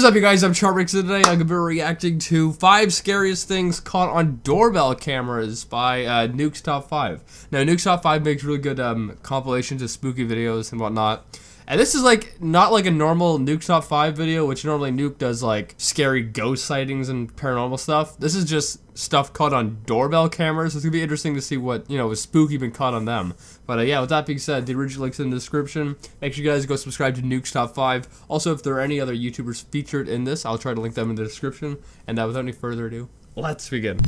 What is up, you guys? I'm Charmx, and today I'm going to be reacting to 5 scariest things caught on doorbell cameras by Nuke's Top 5. Now, Nuke's Top 5 makes really good compilations of spooky videos and whatnot. And this is like not like a normal Nuke's Top 5 video, which normally Nuke does like scary ghost sightings and paranormal stuff. This is just stuff caught on doorbell cameras. It's gonna be interesting to see what, you know, was spooky been caught on them. But yeah, with that being said, the original link's in the description. Make sure you guys go subscribe to Nuke's Top 5. Also, if there are any other YouTubers featured in this, I'll try to link them in the description. And without any further ado, let's begin.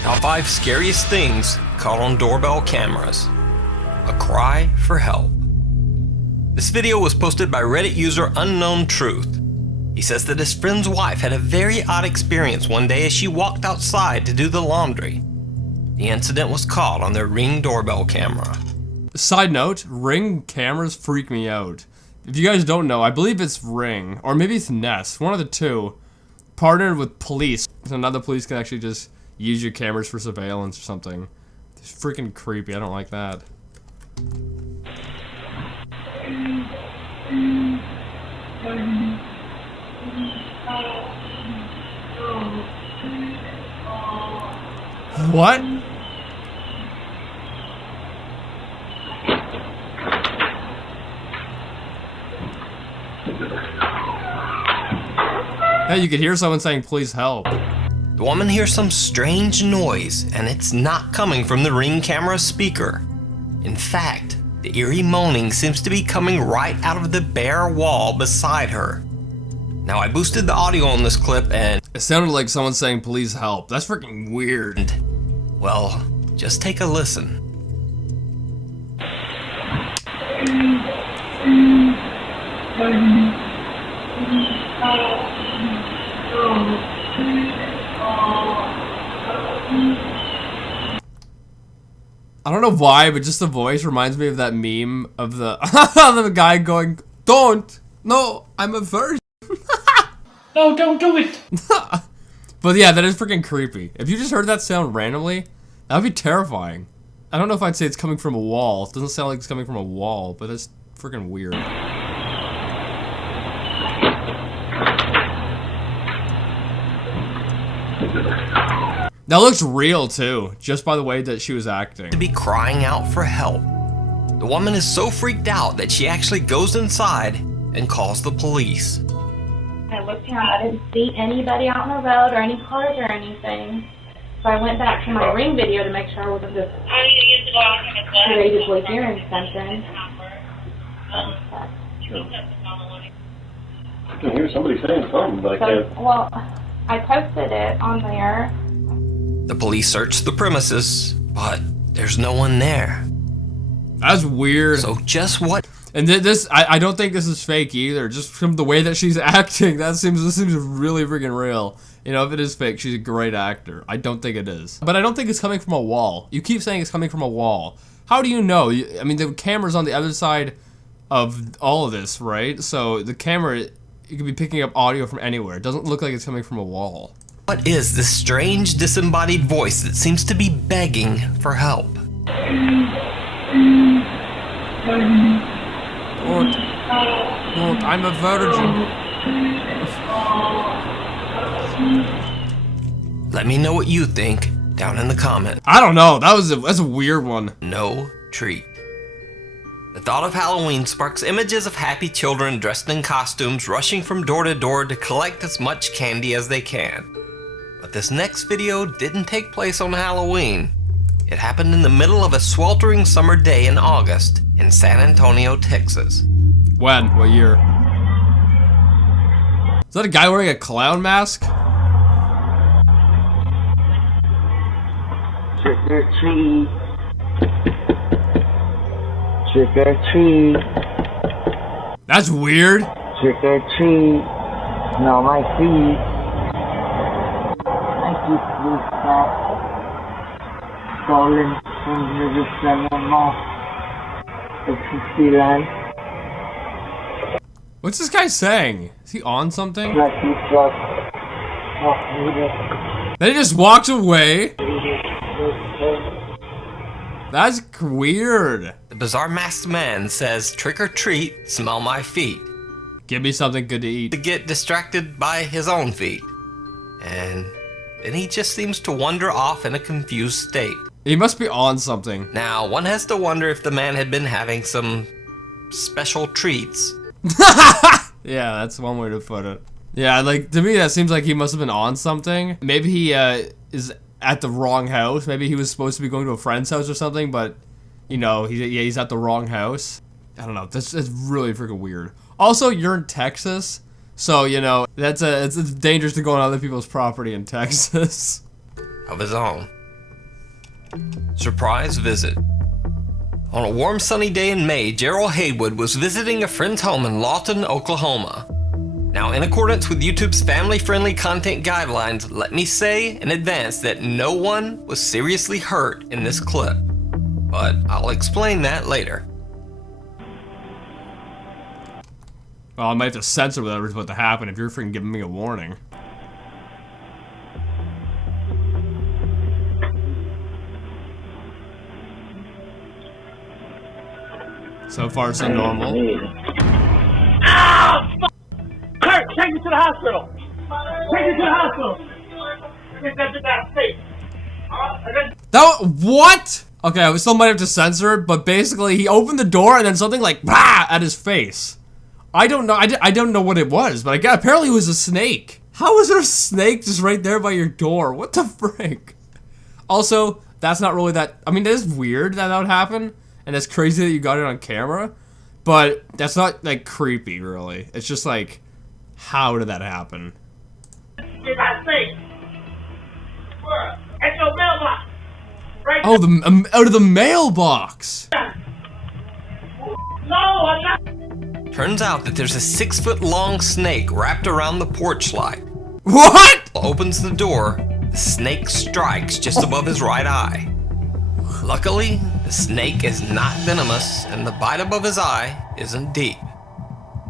Top 5 scariest things caught on doorbell cameras. A cry for help. This video was posted by Reddit user Unknown Truth. He says that his friend's wife had a very odd experience one day as she walked outside to do the laundry. The incident was caught on their Ring doorbell camera. Side note, Ring cameras freak me out. If you guys don't know, I believe it's Ring, or maybe it's Nest, one of the two, partnered with police. So now the police can actually just use your cameras for surveillance or something. It's freaking creepy. I don't like that. What? Hey, you could hear someone saying, "Please help." The woman hears some strange noise, and it's not coming from the Ring camera speaker. In fact, the eerie moaning seems to be coming right out of the bare wall beside her. Now, I boosted the audio on this clip, and it sounded like someone saying, "Please help." That's freaking weird. Well, just take a listen. I don't know why, but just the voice reminds me of that meme of the of the guy going, "Don't! No, I'm a virgin." No, don't do it! But yeah, that is freaking creepy. If you just heard that sound randomly, that would be terrifying. I don't know if I'd say it's coming from a wall. It doesn't sound like it's coming from a wall, but it's freaking weird. That looks real too, just by the way that she was acting. To be crying out for help. The woman is so freaked out that she actually goes inside and calls the police. I looked around, I didn't see anybody out on the road or any cars or anything. So I went back to my Ring video to make sure I wasn't just creatively hearing something. I can hear somebody saying something, but I can't. Well, I posted it on there. The police search the premises, but there's no one there. That's weird. So just what? And this, I don't think this is fake either. Just from the way that she's acting, this seems really freaking real. You know, if it is fake, she's a great actor. I don't think it is. But I don't think it's coming from a wall. You keep saying it's coming from a wall. How do you know? I mean, the camera's on the other side of all of this, right? So the camera, it could be picking up audio from anywhere. It doesn't look like it's coming from a wall. What is this strange disembodied voice that seems to be begging for help? Lord, I'm a virgin. Let me know what you think down in the comments. I don't know. That's a weird one. No treat. The thought of Halloween sparks images of happy children dressed in costumes rushing from door to door to collect as much candy as they can. But this next video didn't take place on Halloween. It happened in the middle of a sweltering summer day in August in San Antonio, Texas. When? What year? Is that a guy wearing a clown mask? Trick or treat. Trick or treat. That's weird. Trick or treat. Smell my feet. I keep these snacks. Stolen from the cinema. It's a sea life. What's this guy saying? Is he on something? Lucky truck. Then he just walks away. That's weird. The bizarre masked man says, "Trick or treat, smell my feet," Give me something good to eat. to get distracted by his own feet. And then he just seems to wander off in a confused state. He must be on something. Now, one has to wonder if the man had been having some special treats. Yeah, that's one way to put it. Yeah, like, to me, that seems like he must have been on something. Maybe he, is at the wrong house. Maybe he was supposed to be going to a friend's house or something, but, you know, he's at the wrong house. I don't know. That's really freaking weird. Also, you're in Texas, so, you know, it's dangerous to go on other people's property in Texas. Of his own. Surprise visit. On a warm sunny day in May, Gerald Haywood was visiting a friend's home in Lawton, Oklahoma. Now, in accordance with YouTube's family-friendly content guidelines, let me say in advance that no one was seriously hurt in this clip. But I'll explain that later. Well, I might have to censor whatever's about to happen if you're freaking giving me a warning. So far, so normal. Kurt, take me to the hospital. Take me to the hospital. What? Okay, I still might have to censor it, but basically he opened the door and then something like bah at his face. I don't know. I don't know what it was, but apparently it was a snake. How is there a snake just right there by your door? What the frick? Also, that's not really that. I mean, that is weird that would happen, and it's crazy that you got it on camera, but that's not like creepy, really. It's just like, how did that happen? Get that snake. Where? At your mailbox. Right. Oh, out of the mailbox. No, I'm not. Turns out that there's a 6-foot-long snake wrapped around the porch light. What? Opens the door, the snake strikes just above his right eye. Luckily, the snake is not venomous, and the bite above his eye isn't deep.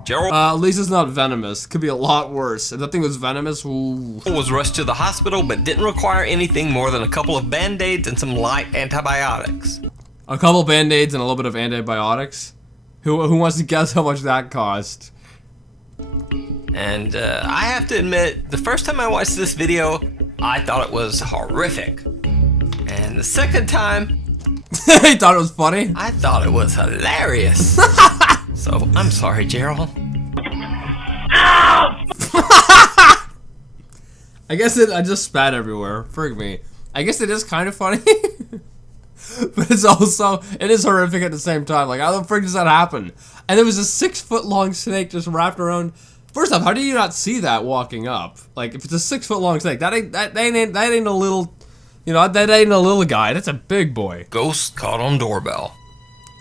Gerald At least it's not venomous. Could be a lot worse. If that thing was venomous, ooh. was rushed to the hospital, but didn't require anything more than a couple of band-aids and some light antibiotics. A couple band-aids and a little bit of antibiotics. Who wants to guess how much that cost? And I have to admit, the first time I watched this video, I thought it was horrific. And the second time, He thought it was funny? I thought it was hilarious. So, I'm sorry, Gerald. I guess I just spat everywhere. Frig me. I guess it is kind of funny. But it is horrific at the same time. Like, how the frig does that happen? And there was a 6-foot-long snake just wrapped around. First off, how do you not see that walking up? Like, if it's a 6-foot-long snake, that ain't a little, you know, that ain't a little guy. That's a big boy. Ghost caught on doorbell.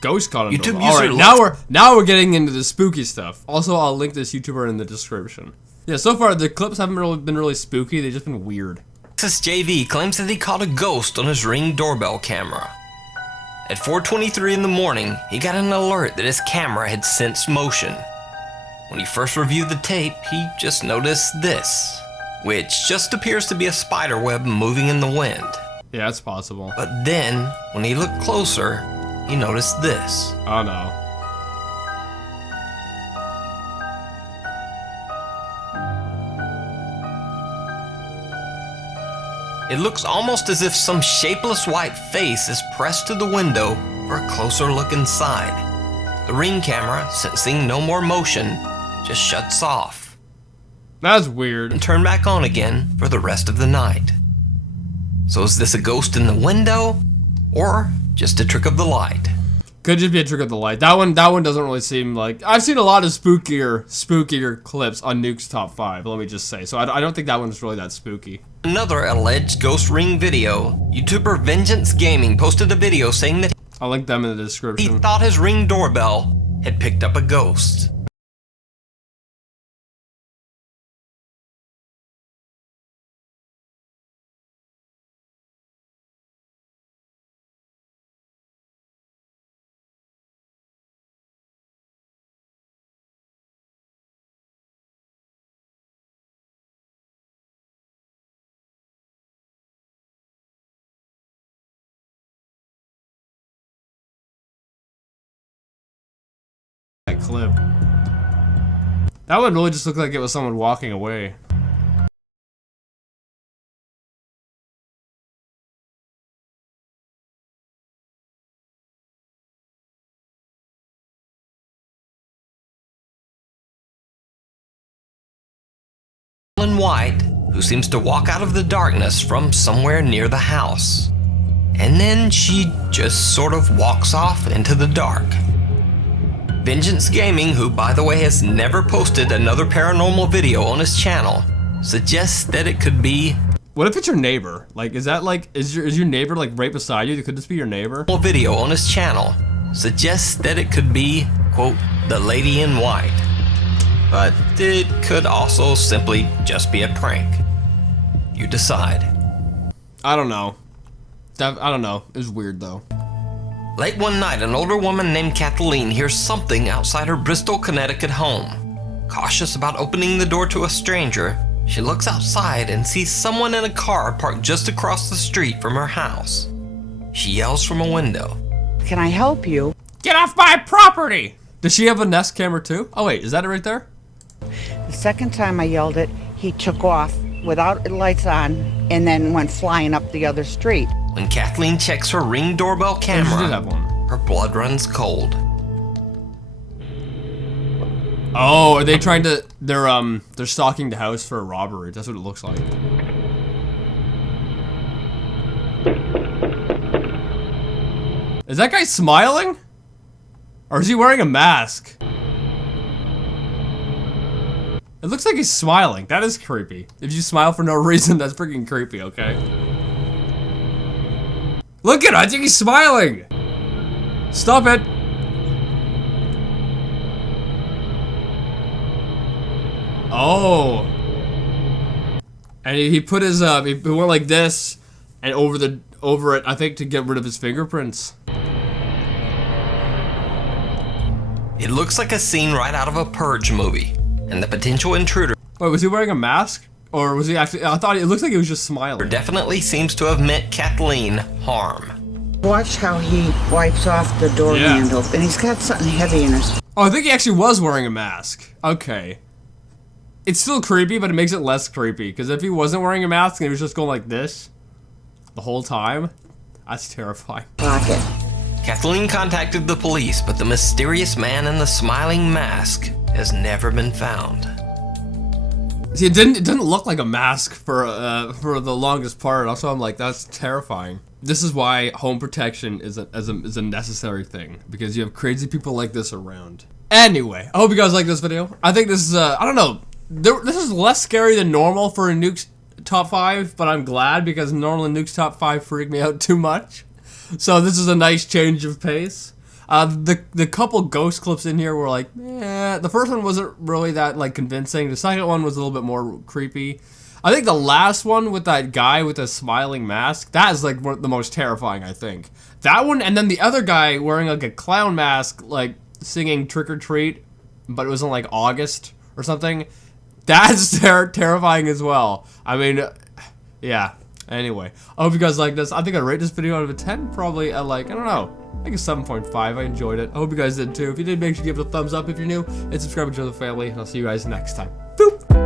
Ghost caught on YouTube doorbell. All right, user now we're getting into the spooky stuff. Also, I'll link this YouTuber in the description. Yeah, so far the clips haven't been really spooky. They've just been weird. Texas JV claims that he caught a ghost on his Ring doorbell camera. At 4:23 in the morning, he got an alert that his camera had sensed motion. When he first reviewed the tape, he just noticed this, which just appears to be a spider web moving in the wind. Yeah, it's possible. But then, when he looked closer, he noticed this. Oh no. It looks almost as if some shapeless white face is pressed to the window for a closer look inside. The Ring camera, sensing no more motion, just shuts off That's weird. and turn back on again for the rest of the night. So is this a ghost in the window, or just a trick of the light? Could just be a trick of the light. That one doesn't really seem like. I've seen a lot of spookier clips on Nuke's Top 5. Let me just say. So I don't think that one's really that spooky. Another alleged ghost Ring video. YouTuber Vengeance Gaming posted a video saying that I'll link them in the he description. thought his Ring doorbell had picked up a ghost. clip. That would really just look like it was someone walking away. In white, who seems to walk out of the darkness from somewhere near the house. And then she just sort of walks off into the dark. Vengeance Gaming, who by the way has never posted another paranormal video on his channel, suggests that it could be... What if it's your neighbor? Like, is that like, is your neighbor like right beside you? Could this be your neighbor? ...video on his channel suggests that it could be, quote, the lady in white. But it could also simply just be a prank. You decide. I don't know. I don't know. It was weird though. Late one night, an older woman named Kathleen hears something outside her Bristol, Connecticut home. Cautious about opening the door to a stranger, she looks outside and sees someone in a car parked just across the street from her house. She yells from a window. Can I help you? Get off my property! Does she have a Nest camera too? Oh wait, is that it right there? The second time I yelled it, he took off without lights on and then went flying up the other street. When Kathleen checks her Ring doorbell camera, she did have one. Her blood runs cold. Oh, are they trying to? They're stalking the house for a robbery. That's what it looks like. Is that guy smiling? Or is he wearing a mask? It looks like he's smiling. That is creepy. If you smile for no reason, that's freaking creepy, okay? Look at him, I think he's smiling! Stop it! Oh. And he put his, he went like this, and over it, I think to get rid of his fingerprints. It looks like a scene right out of a Purge movie, and the potential intruder... Wait, was he wearing a mask? Or was he actually, I thought it looks like he was just smiling. ...definitely seems to have meant Kathleen harm. Watch how he wipes off the door handle, and he's got something heavy in his... Oh, I think he actually was wearing a mask. Okay. It's still creepy, but it makes it less creepy. Because if he wasn't wearing a mask and he was just going like this the whole time, that's terrifying. Pocket. Kathleen contacted the police, but the mysterious man in the smiling mask has never been found. See, it didn't look like a mask for the longest part. Also, I'm like, that's terrifying. This is why home protection is a necessary thing, because you have crazy people like this around. Anyway, I hope you guys like this video. I think this is I don't know. This is less scary than normal for a Nuke's top 5, but I'm glad because normally Nuke's top 5 freak me out too much. So this is a nice change of pace. The couple ghost clips in here were like, eh. The first one wasn't really that like convincing. The second one was a little bit more creepy. I think the last one with that guy with a smiling mask, that is like the most terrifying, I think. That one, and then the other guy wearing like a clown mask, like singing Trick or Treat, but it was in like August or something. That's terrifying as well. I mean, yeah. Anyway, I hope you guys like this. I think I'd rate this video out of a 10, probably at like, I don't know, I think a 7.5. I enjoyed it. I hope you guys did too. If you did, make sure you give it a thumbs up if you're new, and subscribe to the family, and I'll see you guys next time. Boop!